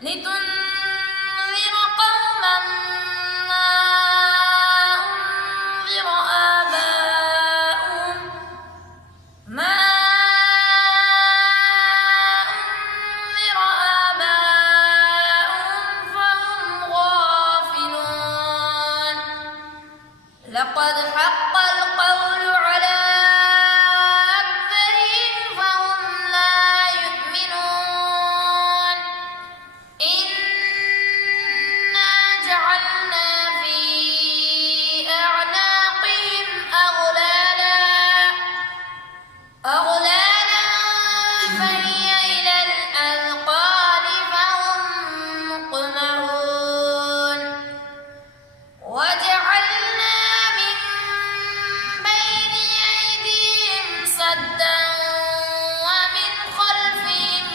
لتنذر قوما ما أنذر آباؤهم ما أنذر آباؤهم فهم غافلون لقد حق القول على أكثرهم فهم لا يؤمنون إنا جعلنا في أعناقهم أغلالا فهي إلى الأذقان فهم مقمحون وجعلنا من بين أيديهم سدا ومن خلفهم